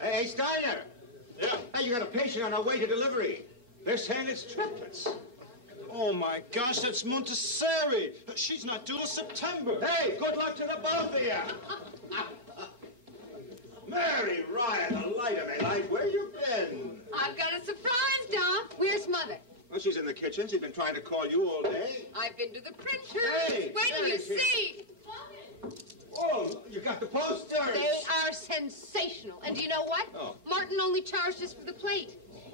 Hey, Steiner! Yeah? Hey, you got a patient on our way to delivery. They're saying it's triplets. Oh, my gosh, that's Montessori. She's not due till September. Hey, good luck to the both of you. Mary Ryan, the light of my life, where you been? I've got a surprise, Doc. Where's Mother? Well, she's in the kitchen. She's been trying to call you all day. I've been to the printer. Hey, wait till you Mary, see. Oh, you got the posters. They are sensational. And do you know what? Oh. Martin only charged us for the plate.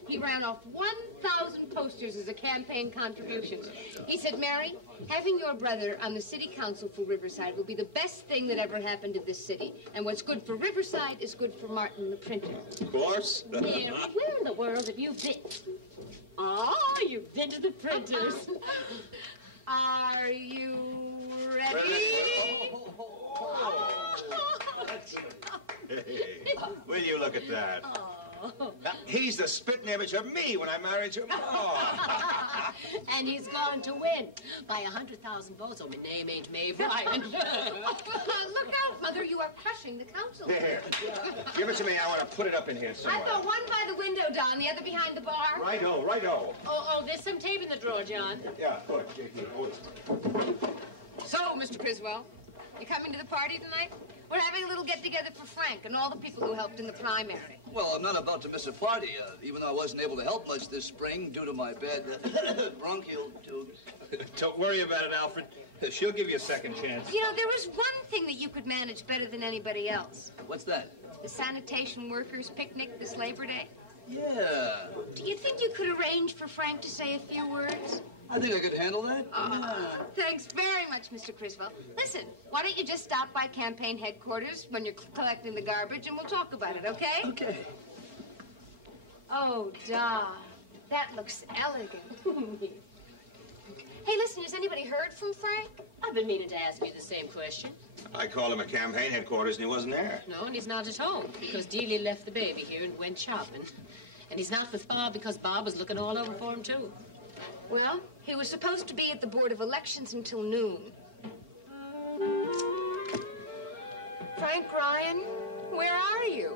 He ran off 1,000 posters as a campaign contribution. He said, Mary, having your brother on the city council for Riverside will be the best thing that ever happened to this city. And what's good for Riverside is good for Martin, the printer. Of course. Mary, where in the world have you been? Oh, you've been to the printers. Are you ready? Hey, will you look at that? Now, he's the spitting image of me when I married your mom. And he's going to win by 100,000 votes. Oh, my name ain't Mae Ryan. Look out, Mother. You are crushing the council. Here, give it to me. I want to put it up in here somewhere. I've got one by the window, Don, the other behind the bar. Righto, righto. Oh, there's some tape in the drawer, John. Yeah, good. Here, hold it. So, Mr. Criswell, you coming to the party tonight? We're having a little get-together for Frank and all the people who helped in the primary. Well, I'm not about to miss a party, even though I wasn't able to help much this spring due to my bad bronchial tubes. Don't worry about it, Alfred. She'll give you a second chance. You know, there was one thing that you could manage better than anybody else. What's that? The sanitation workers' picnic this Labor Day. Yeah. Do you think you could arrange for Frank to say a few words? I think I could handle that. Thanks very much, Mr. Criswell. Listen, why don't you just stop by campaign headquarters when you're collecting the garbage and we'll talk about it, okay? Okay. Oh, Don, that looks elegant. Hey, listen, has anybody heard from Frank? I've been meaning to ask you the same question. I called him at campaign headquarters and he wasn't there. No, and he's not at home because Delia left the baby here and went shopping. And he's not with Bob because Bob was looking all over for him, too. Well, he was supposed to be at the Board of Elections until noon. Frank Ryan, where are you?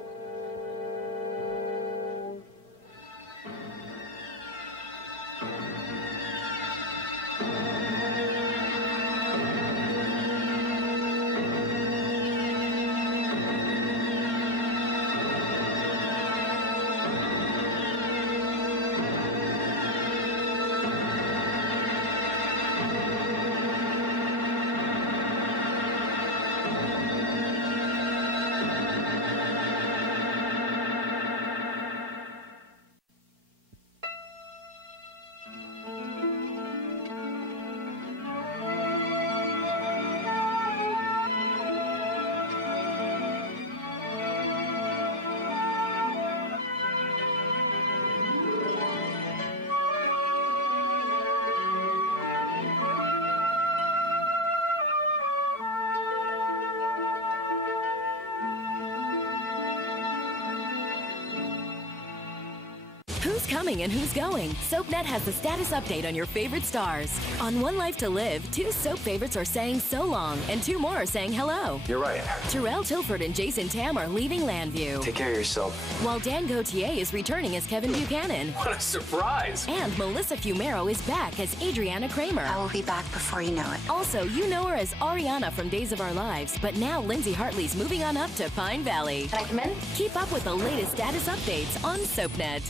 Who's coming and who's going? SoapNet has the status update on your favorite stars. On One Life to Live, 2 soap favorites are saying so long, and 2 more are saying hello. You're right. Terrell Tilford and Jason Tam are leaving Landview. Take care of yourself. While Dan Gauthier is returning as Kevin Buchanan. What a surprise. And Melissa Fumero is back as Adriana Kramer. I will be back before you know it. Also, you know her as Ariana from Days of Our Lives, but now Lindsay Hartley's moving on up to Pine Valley. Can I come in? Keep up with the latest status updates on SoapNet.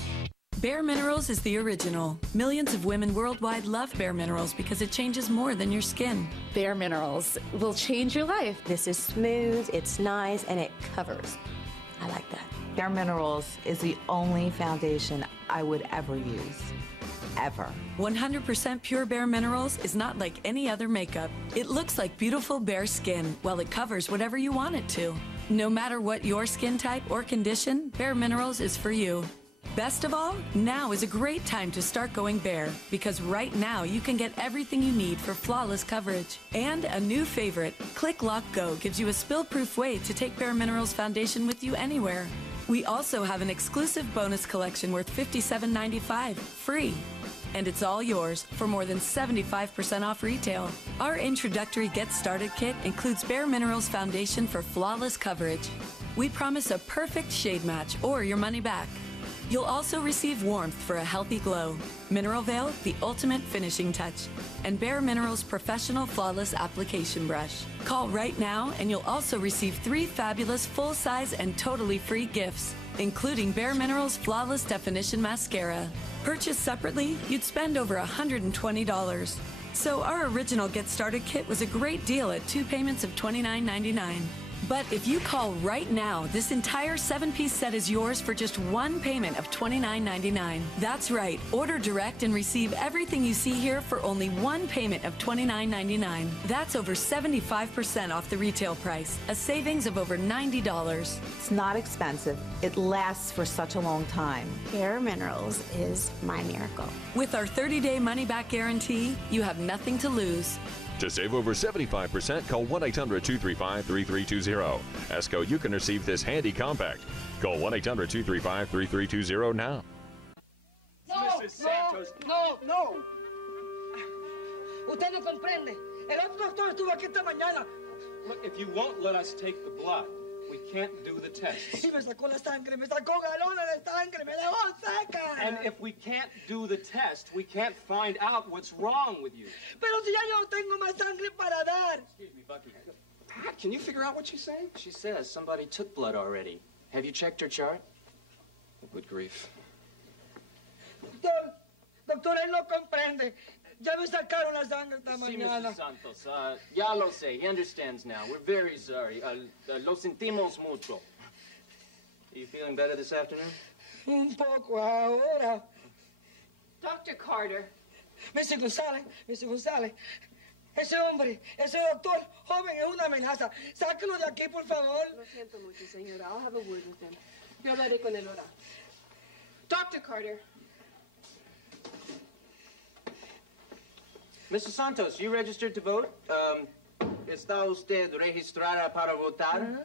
Bare Minerals is the original. Millions of women worldwide love Bare Minerals because it changes more than your skin. Bare Minerals will change your life. This is smooth, it's nice, and it covers. I like that. Bare Minerals is the only foundation I would ever use. Ever. 100% pure Bare Minerals is not like any other makeup. It looks like beautiful bare skin while it covers whatever you want it to. No matter what your skin type or condition, Bare Minerals is for you. Best of all, now is a great time to start going bare because right now you can get everything you need for flawless coverage. And a new favorite, Click Lock Go, gives you a spill-proof way to take Bare Minerals foundation with you anywhere. We also have an exclusive bonus collection worth $57.95, free. And it's all yours for more than 75% off retail. Our introductory Get Started kit includes Bare Minerals foundation for flawless coverage. We promise a perfect shade match or your money back. You'll also receive warmth for a healthy glow. Mineral Veil, the ultimate finishing touch. And Bare Minerals Professional Flawless Application Brush. Call right now and you'll also receive 3 fabulous full-size and totally free gifts, including Bare Minerals Flawless Definition Mascara. Purchased separately, you'd spend over $120. So our original Get Started kit was a great deal at 2 payments of $29.99. But if you call right now, this entire 7-piece set is yours for just 1 payment of $29.99. That's right. Order direct and receive everything you see here for only 1 payment of $29.99. That's over 75% off the retail price, a savings of over $90. It's not expensive. It lasts for such a long time. Bare Minerals is my miracle. With our 30-day money-back guarantee, you have nothing to lose. To save over 75%, call 1-800-235-3320. ESCO, you can receive this handy compact. Call 1-800-235-3320 now. No, Mrs. Santos. No. Usted no comprende. El otro doctor estuvo aquí esta mañana. Look, if you won't let us take the blood, we can't do the tests. Y me sacó la sangre, me sacó galones de sangre, me dejó seca. And if we can't do the test, we can't find out what's wrong with you. Pero si ya yo no tengo más sangre para dar. Excuse me, Bucky. Pat, can you figure out what she's saying? She says somebody took blood already. Have you checked her chart? Good grief. Doctor, él no comprende. Ya me sacaron la sangre esta mañana. Mr. Santos, ya lo sé. He understands now. We're very sorry. Lo sentimos mucho. Are you feeling better this afternoon? Un poco ahora. Dr. Carter. Mr. González, ese hombre, ese doctor joven es una amenaza. Sáquelo de aquí, por favor. Lo siento mucho, señora. I'll have a word with him. Yo hablaré con él ahora. Dr. Carter. Mr. Santos, you registered to vote? ¿Está usted registrada para votar?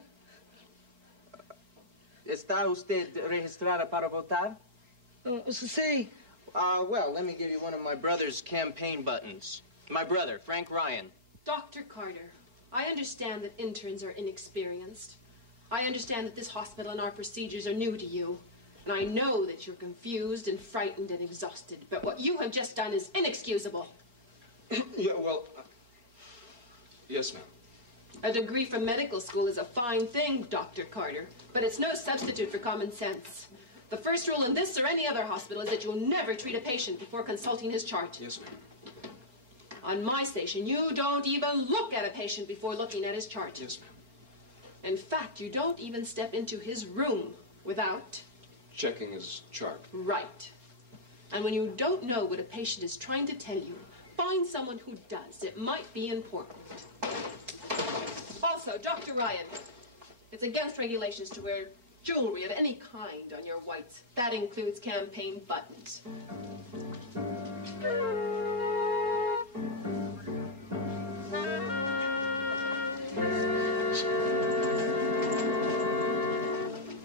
¿Está usted registrada para votar? Sí. Well, let me give you one of my brother's campaign buttons. My brother, Frank Ryan. Dr. Carter, I understand that interns are inexperienced. I understand that this hospital and our procedures are new to you. And I know that you're confused and frightened and exhausted. But what you have just done is inexcusable. Yeah, well, yes, ma'am. A degree from medical school is a fine thing, Dr. Carter, but it's no substitute for common sense. The first rule in this or any other hospital is that you'll never treat a patient before consulting his chart. Yes, ma'am. On my station, you don't even look at a patient before looking at his chart. Yes, ma'am. In fact, you don't even step into his room without... checking his chart. Right. And when you don't know what a patient is trying to tell you, find someone who does. It might be important. Also, Dr. Ryan, it's against regulations to wear jewelry of any kind on your whites. That includes campaign buttons.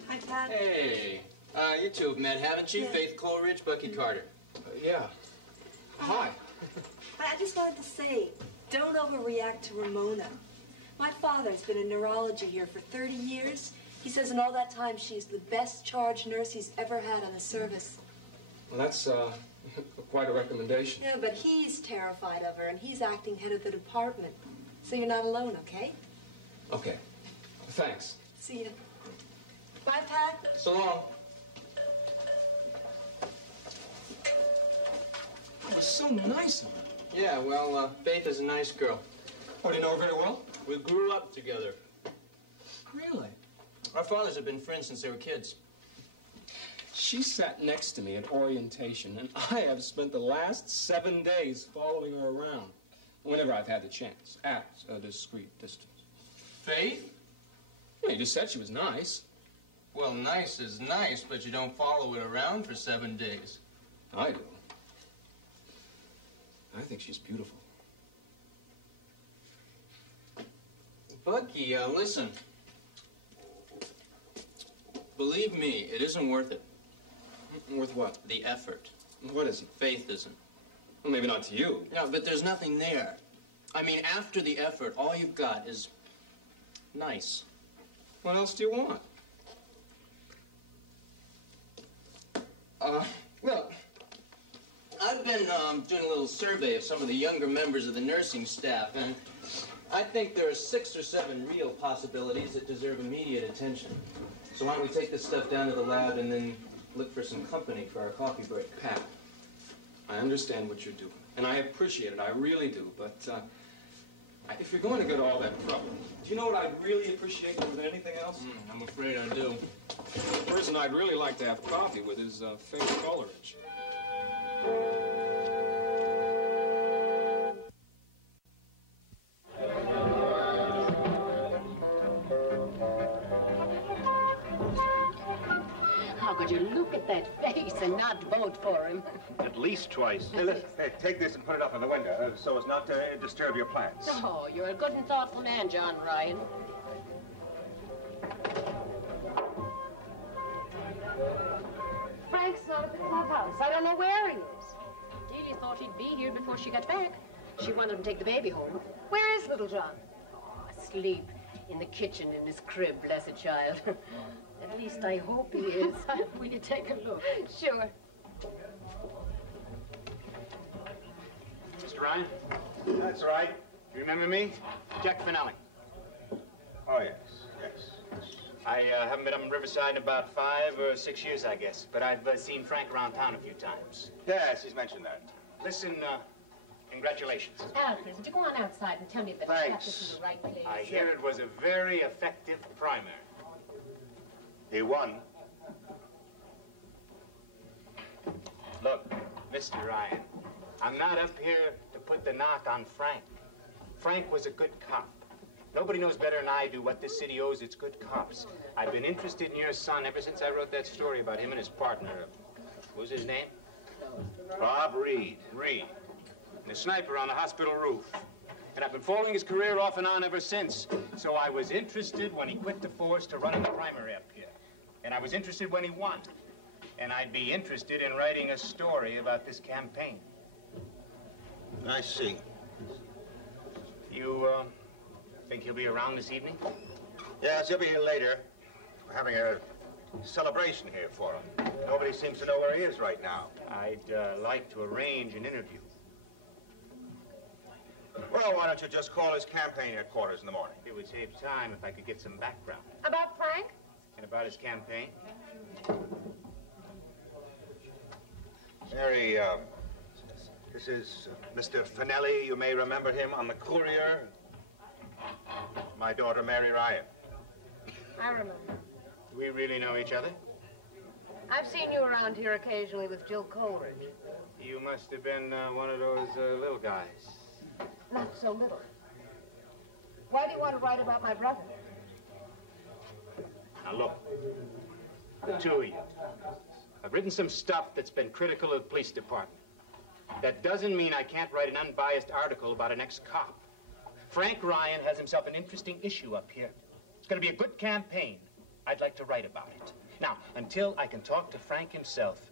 Hi, Pat. Hey, you two have met, haven't you? Yeah. Faith Coleridge, Bucky Carter. Yeah. Hi. I just wanted to say, don't overreact to Ramona. My father's been in neurology here for 30 years. He says in all that time she's the best charge nurse he's ever had on the service. Well, that's quite a recommendation. Yeah, but he's terrified of her, and he's acting head of the department. So you're not alone, okay? Okay. Thanks. See you. Bye, Pat. So long. That was so nice of her. Yeah, well, Faith is a nice girl. Oh, do you know her very well? We grew up together. Really? Our fathers have been friends since they were kids. She sat next to me at orientation, and I have spent the last 7 days following her around, whenever I've had the chance, at a discreet distance. Faith? Yeah, you just said she was nice. Well, nice is nice, but you don't follow it around for 7 days. I do. I think she's beautiful. Bucky, listen. Believe me, it isn't worth it. Worth what? The effort. What isn't? Faith isn't. Well, maybe not to you. No, but there's nothing there. I mean, after the effort, all you've got is nice. What else do you want? been doing a little survey of some of the younger members of the nursing staff, and I think there are 6 or 7 real possibilities that deserve immediate attention. So why don't we take this stuff down to the lab and then look for some company for our coffee break? Pat, I understand what you're doing, and I appreciate it, I really do, but if you're going to go to all that trouble, do you know what I'd really appreciate more than anything else? I'm afraid I do. The person I'd really like to have coffee with is Faith Coleridge. How could you look at that face and not vote for him? At least twice. Hey, listen, hey, take this and put it up in the window so as not to disturb your plants. Oh, you're a good and thoughtful man, John Ryan. Frank's not at the clubhouse. I don't know where he is. Delia thought he'd be here before she got back. She wanted to take the baby home. Where is little John? Oh, asleep in the kitchen in his crib, blessed child. At least I hope he is. Will you take a look? Sure. Mr. Ryan? That's right. You remember me? Jack Finelli. Oh, yes, yes. I haven't been up in Riverside in about 5 or 6 years, I guess. But I've seen Frank around town a few times. Yes, he's mentioned that. Listen, congratulations. Alfred, would you go on outside and tell me that I got this in the right place? I hear it was a very effective primary. He won. Look, Mr. Ryan, I'm not up here to put the knock on Frank. Frank was a good cop. Nobody knows better than I do what this city owes its good cops. I've been interested in your son ever since I wrote that story about him and his partner. What was his name? Bob Reed. Reed. And the sniper on the hospital roof. And I've been following his career off and on ever since. So I was interested when he quit the force to run in the primary up here. And I was interested when he won. And I'd be interested in writing a story about this campaign. I see. You, think he'll be around this evening? Yes, he'll be here later. We're having a celebration here for him. Nobody seems to know where he is right now. I'd like to arrange an interview. Well, why don't you just call his campaign headquarters in the morning? It would save time if I could get some background. About Frank? And about his campaign? Mary, this is Mr. Finelli. You may remember him on the Courier. My daughter, Mary Ryan. I remember. Do we really know each other? I've seen you around here occasionally with Jill Coleridge. You must have been one of those little guys. Not so little. Why do you want to write about my brother? Now look, the two of you. I've written some stuff that's been critical of the police department. That doesn't mean I can't write an unbiased article about an ex-cop. Frank Ryan has himself an interesting issue up here. It's going to be a good campaign. I'd like to write about it. Now, until I can talk to Frank himself,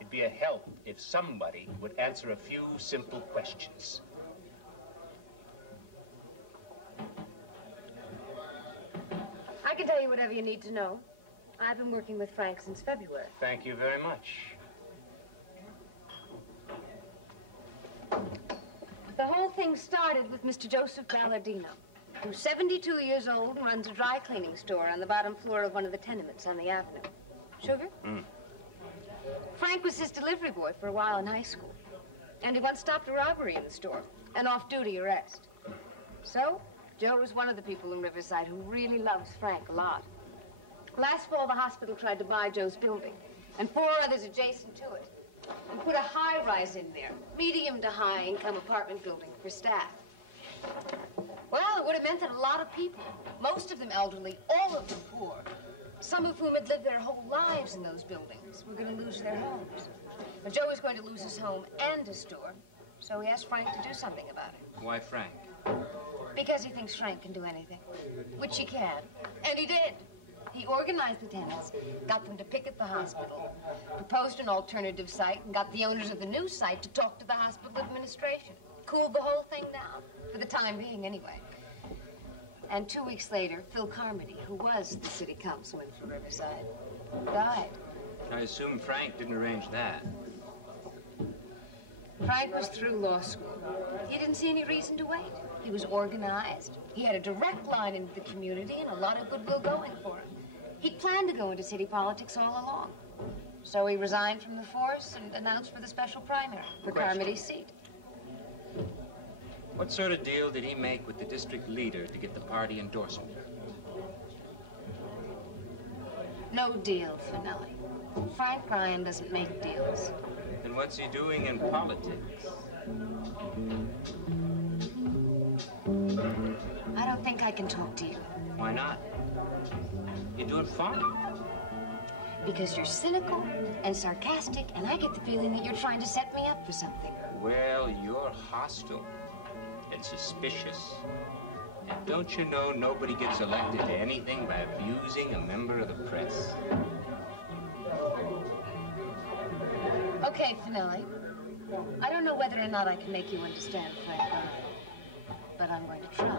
it'd be a help if somebody would answer a few simple questions. I can tell you whatever you need to know. I've been working with Frank since February. Thank you very much. The whole thing started with Mr. Joseph Ballardino, who's 72 years old and runs a dry cleaning store on the bottom floor of one of the tenements on the avenue. Sugar? Frank was his delivery boy for a while in high school. And he once stopped a robbery in the store, an off-duty arrest. So, Joe was one of the people in Riverside who really loves Frank a lot. Last fall, the hospital tried to buy Joe's building, and 4 others adjacent to it, and put a high-rise in there, medium to high-income apartment building for staff. Well, it would have meant that a lot of people, most of them elderly, all of them poor, some of whom had lived their whole lives in those buildings, were going to lose their homes. But Joe was going to lose his home and his store, so he asked Frank to do something about it. Why Frank? Because he thinks Frank can do anything, which he can, and he did. He organized the tenants, got them to picket the hospital, proposed an alternative site, and got the owners of the new site to talk to the hospital administration. Cooled the whole thing down, for the time being anyway. And 2 weeks later, Phil Carmody, who was the city councilman for Riverside, died. I assume Frank didn't arrange that. Frank was through law school. He didn't see any reason to wait. He was organized. He had a direct line into the community and a lot of goodwill going for him. He'd planned to go into city politics all along. So he resigned from the force and announced for the special primary for Carmody's seat. What sort of deal did he make with the district leader to get the party endorsement? No deal, Finelli. Frank Ryan doesn't make deals. Then what's he doing in politics? I don't think I can talk to you. Why not? You do it fine. Because you're cynical and sarcastic, and I get the feeling that you're trying to set me up for something. Well, you're hostile and suspicious. And don't you know nobody gets elected to anything by abusing a member of the press? Okay, Finelli. I don't know whether or not I can make you understand Frank Ryan, but I'm going to try.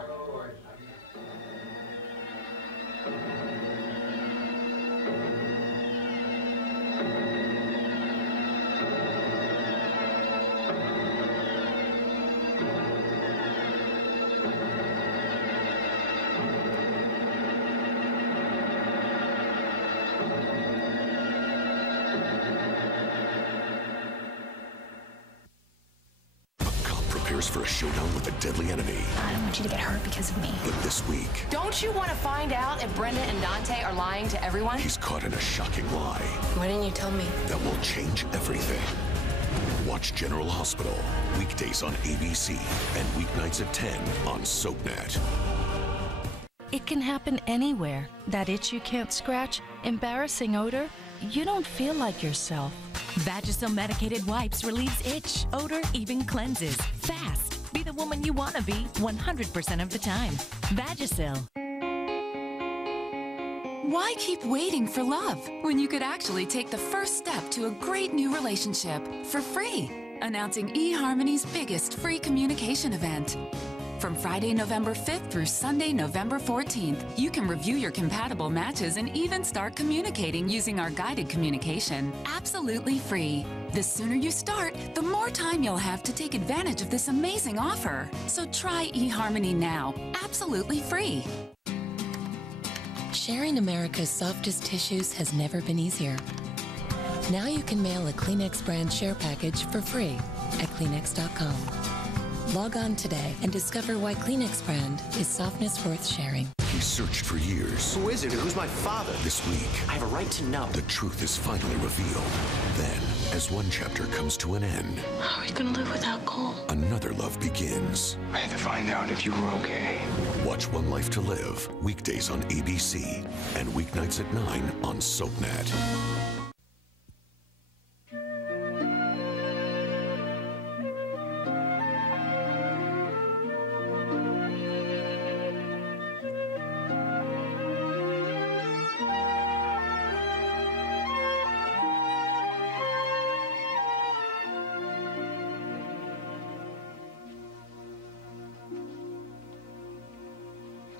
For a showdown with a deadly enemy. I don't want you to get hurt because of me. But this week... Don't you want to find out if Brenda and Dante are lying to everyone? He's caught in a shocking lie. Why didn't you tell me? That will change everything. Watch General Hospital, weekdays on ABC and weeknights at 10 on SoapNet. It can happen anywhere. That itch you can't scratch, embarrassing odor, you don't feel like yourself. Vagisil medicated wipes relieves itch, odor, even cleanses. Fast. Be the woman you want to be 100% of the time. Vagisil. Why keep waiting for love when you could actually take the first step to a great new relationship for free? Announcing eHarmony's biggest free communication event. From Friday, November 5th through Sunday, November 14th, you can review your compatible matches and even start communicating using our guided communication. Absolutely free. The sooner you start, the more time you'll have to take advantage of this amazing offer. So try eHarmony now. Absolutely free. Sharing America's softest tissues has never been easier. Now you can mail a Kleenex brand share package for free at Kleenex.com. Log on today and discover why Kleenex brand is softness worth sharing. He searched for years. Who is it? Who's my father? This week, I have a right to know. The truth is finally revealed. Then, as one chapter comes to an end, How are we gonna live without Cole? another love begins. I had to find out if you were okay. Watch One Life to Live, weekdays on ABC and weeknights at 9 on SoapNet.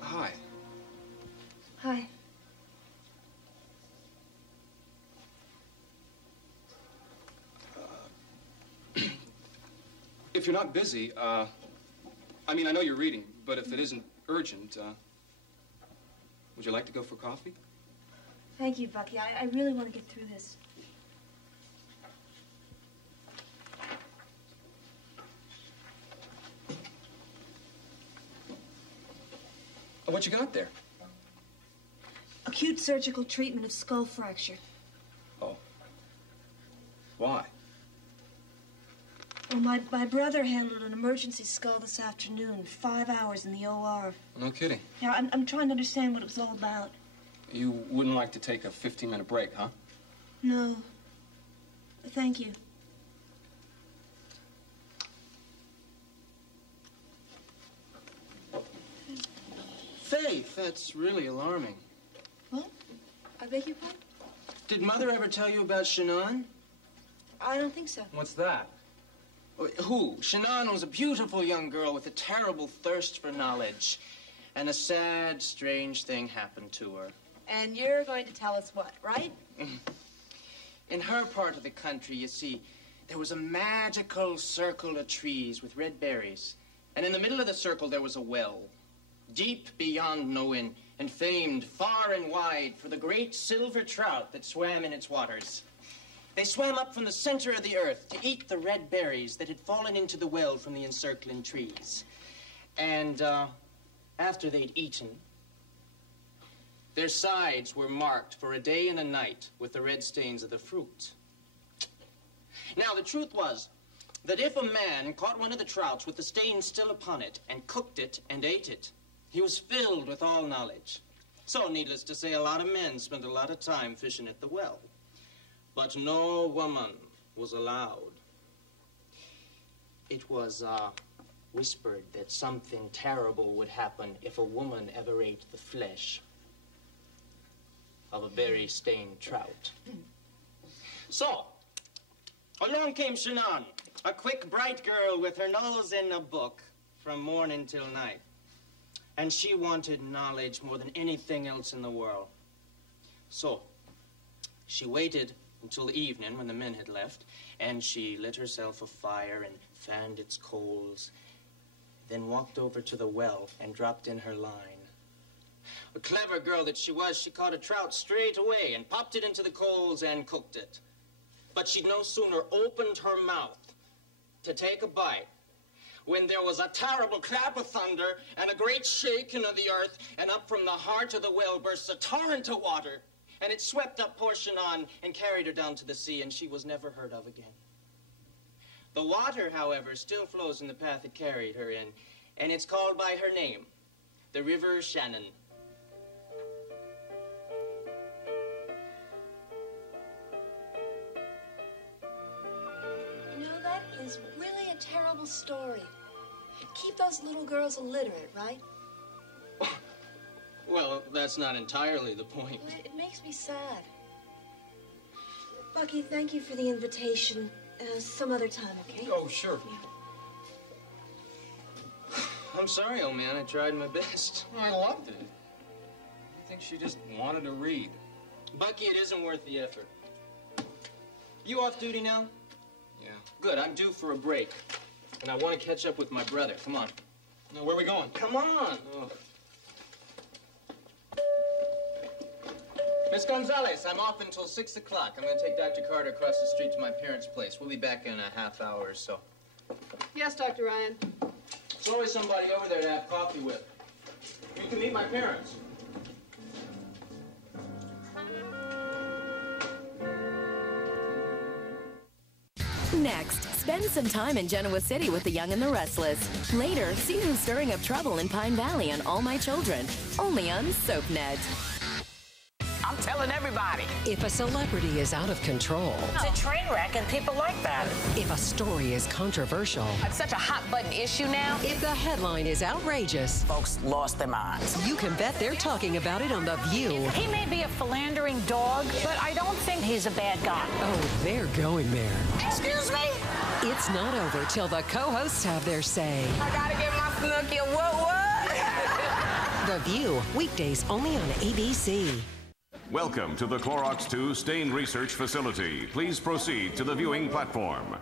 Hi. Hi. If you're not busy, I mean, I know you're reading, but if it isn't urgent, would you like to go for coffee? Thank you, Bucky. I really want to get through this. What you got there? Acute surgical treatment of skull fracture. Oh. Why? Well, my brother handled an emergency skull this afternoon. 5 hours in the OR. No kidding. Yeah, I'm trying to understand what it was all about. You wouldn't like to take a 15-minute break, huh? No. Thank you. Faith, that's really alarming. What? I beg your pardon? Did Mother ever tell you about Shannon? I don't think so. What's that? Who? Shannon was a beautiful young girl with a terrible thirst for knowledge. And a sad, strange thing happened to her. And you're going to tell us what, right? In her part of the country, you see, there was a magical circle of trees with red berries. And in the middle of the circle, there was a well, deep beyond knowing, and famed far and wide for the great silver trout that swam in its waters. They swam up from the center of the earth to eat the red berries that had fallen into the well from the encircling trees. And after they'd eaten, their sides were marked for a day and a night with the red stains of the fruit. Now, the truth was that if a man caught one of the trouts with the stains still upon it and cooked it and ate it, he was filled with all knowledge. So, needless to say, a lot of men spent a lot of time fishing at the well. But no woman was allowed. It was whispered that something terrible would happen if a woman ever ate the flesh of a berry-stained trout. So, along came Shannon, a quick, bright girl with her nose in a book from morning till night. And she wanted knowledge more than anything else in the world. So, she waited until evening when the men had left, and she lit herself a fire and fanned its coals, then walked over to the well and dropped in her line. A clever girl that she was, she caught a trout straight away and popped it into the coals and cooked it. But she'd no sooner opened her mouth to take a bite when there was a terrible clap of thunder and a great shaking of the earth, and up from the heart of the well burst a torrent of water, and it swept up poor Shannon and carried her down to the sea, and she was never heard of again. The water, however, still flows in the path it carried her in, and it's called by her name, the River Shannon. You know, that is really a terrible story. Keep those little girls illiterate, right? Well, that's not entirely the point. It makes me sad. Bucky, thank you for the invitation. Some other time, okay? Oh, sure. I'm sorry, old man. I tried my best. I loved it. I think she just wanted to read. Bucky, it isn't worth the effort. You off duty now? Yeah. Good. I'm due for a break. And I want to catch up with my brother. Come on. Now, where are we going? Come on. Oh. Miss Gonzalez, I'm off until 6 o'clock. I'm going to take Dr. Carter across the street to my parents' place. We'll be back in a half hour or so. Yes, Dr. Ryan. There's always somebody over there to have coffee with. You can meet my parents. Next, spend some time in Genoa City with the Young and the Restless. Later, see who's stirring up trouble in Pine Valley on All My Children, only on SoapNet. I'm telling everybody. If a celebrity is out of control. It's a train wreck and people like that. If a story is controversial. It's such a hot button issue now. If the headline is outrageous. Folks lost their minds. You can bet they're talking about it on The View. He may be a philandering dog, but I don't think he's a bad guy. Oh, they're going there. Excuse me? It's not over till the co-hosts have their say. I gotta give my Snooki a what? The View, weekdays only on ABC. Welcome to the Clorox 2 Stain Research Facility. Please proceed to the viewing platform.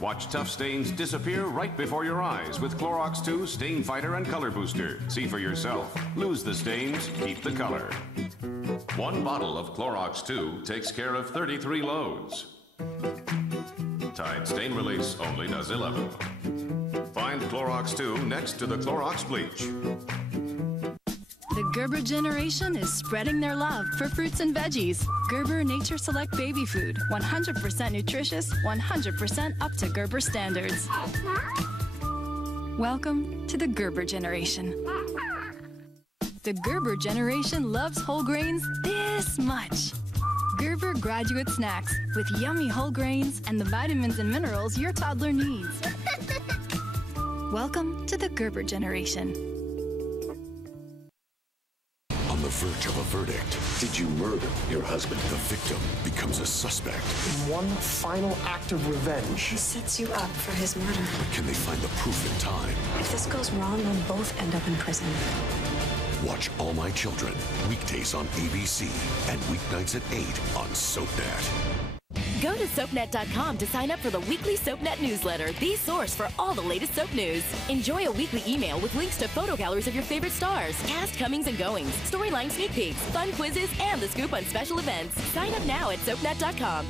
Watch tough stains disappear right before your eyes with Clorox 2 Stain Fighter and Color Booster. See for yourself. Lose the stains, keep the color. One bottle of Clorox 2 takes care of 33 loads. Tide Stain Release only does 11. Find Clorox 2 next to the Clorox Bleach. The Gerber generation is spreading their love for fruits and veggies. Gerber Nature Select Baby Food. 100% nutritious, 100% up to Gerber standards. Welcome to the Gerber generation. The Gerber generation loves whole grains this much. Gerber Graduate Snacks with yummy whole grains and the vitamins and minerals your toddler needs. Welcome to the Gerber generation. On the verge of a verdict. Did you murder your husband? The victim becomes a suspect. In one final act of revenge. He sets you up for his murder. But can they find the proof in time? If this goes wrong, they'll both end up in prison. Watch All My Children, weekdays on ABC and weeknights at 8 on SoapNet. Go to SoapNet.com to sign up for the weekly SoapNet newsletter, the source for all the latest soap news. Enjoy a weekly email with links to photo galleries of your favorite stars, cast comings and goings, storyline sneak peeks, fun quizzes, and the scoop on special events. Sign up now at SoapNet.com.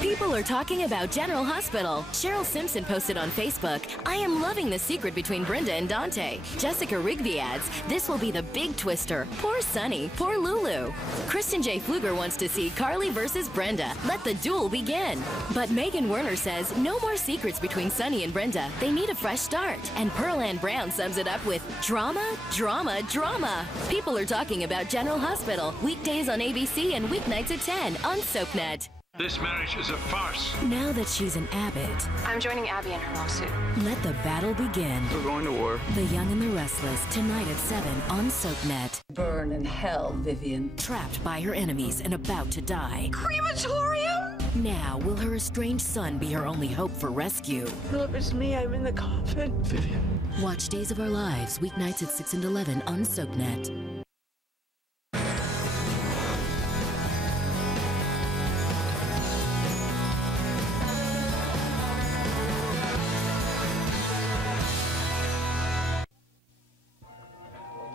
People are talking about General Hospital. Cheryl Simpson posted on Facebook, "I am loving the secret between Brenda and Dante." Jessica Rigby adds, "This will be the big twister. Poor Sonny, poor Lulu." Kristen J. Fluger wants to see Carly versus Brenda. Let the duel begin. But Megan Werner says, "No more secrets between Sonny and Brenda. They need a fresh start." And Pearl Ann Brown sums it up with, "Drama, drama, drama." People are talking about General Hospital. Weekdays on ABC and weeknights at 10 on SoapNet. This marriage is a farce. Now that she's an Abbott, I'm joining Abby in her lawsuit. let the battle begin. We're going to war. The Young and the Restless, tonight at 7 on SoapNet. Burn in hell, Vivian. Trapped by her enemies and about to die. Crematorium? Now, will her estranged son be her only hope for rescue? Philip, it's me. I'm in the coffin. Vivian. Watch Days of Our Lives, weeknights at 6 and 11 on SoapNet.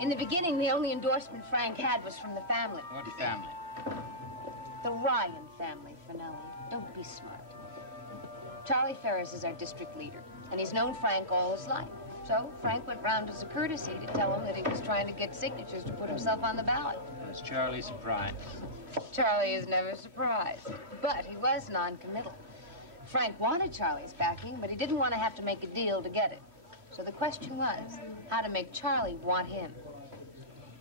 In the beginning, the only endorsement Frank had was from the family. What family? The Ryan family, Finelli. Don't be smart. Charlie Ferris is our district leader, and he's known Frank all his life. So Frank went round as a courtesy to tell him that he was trying to get signatures to put himself on the ballot. Was Charlie surprised? Charlie is never surprised, but he was non-committal. Frank wanted Charlie's backing, but he didn't want to have to make a deal to get it. So the question was, how to make Charlie want him.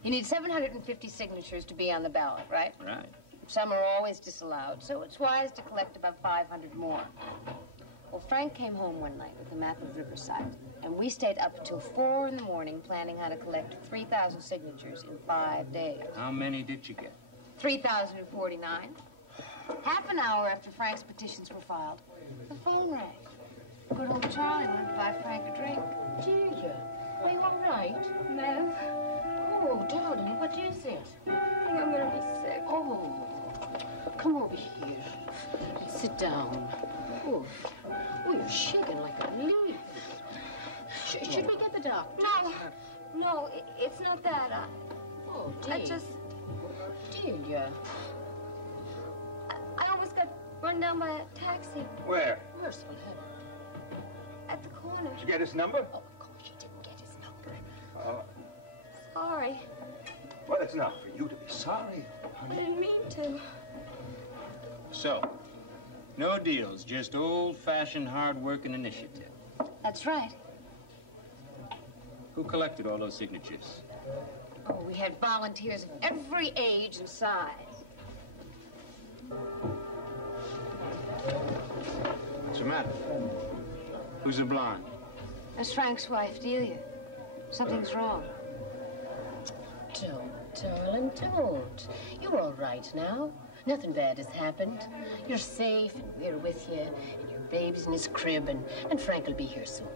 You need 750 signatures to be on the ballot, right? Right. Some are always disallowed, so it's wise to collect about 500 more. Well, Frank came home one night with a map of Riverside, and we stayed up until 4 in the morning planning how to collect 3,000 signatures in 5 days. How many did you get? 3,049. Half an hour after Frank's petitions were filed, the phone rang. Good old Charlie went to buy Frank a drink. Dear, are you all right, Ma'am? Oh, darling, what is it? I think I'm gonna be sick. Oh, come over here. Sit down. Oh, you're shaking like a leaf. Should we get the doctor? No, it's not that. Oh, dear. Dear. I almost got run down by a taxi Where? Merciful heaven. at the corner. Did you get his number? Oh, of course you didn't get his number. Sorry. Well, it's not for you to be sorry, I honey. didn't mean to. So, no deals, just old-fashioned, hard-working initiative. That's right. Who collected all those signatures? Oh, we had volunteers of every age and size. What's the matter? Who's the blonde? That's Frank's wife, Delia. Something's wrong. Don't, darling, don't. You're all right now. Nothing bad has happened. You're safe, and we're with you, and your baby's in his crib, and Frank will be here soon.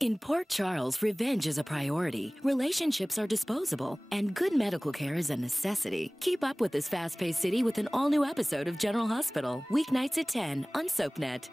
In Port Charles, revenge is a priority, relationships are disposable, and good medical care is a necessity. Keep up with this fast-paced city with an all-new episode of General Hospital, weeknights at 10 on SoapNet.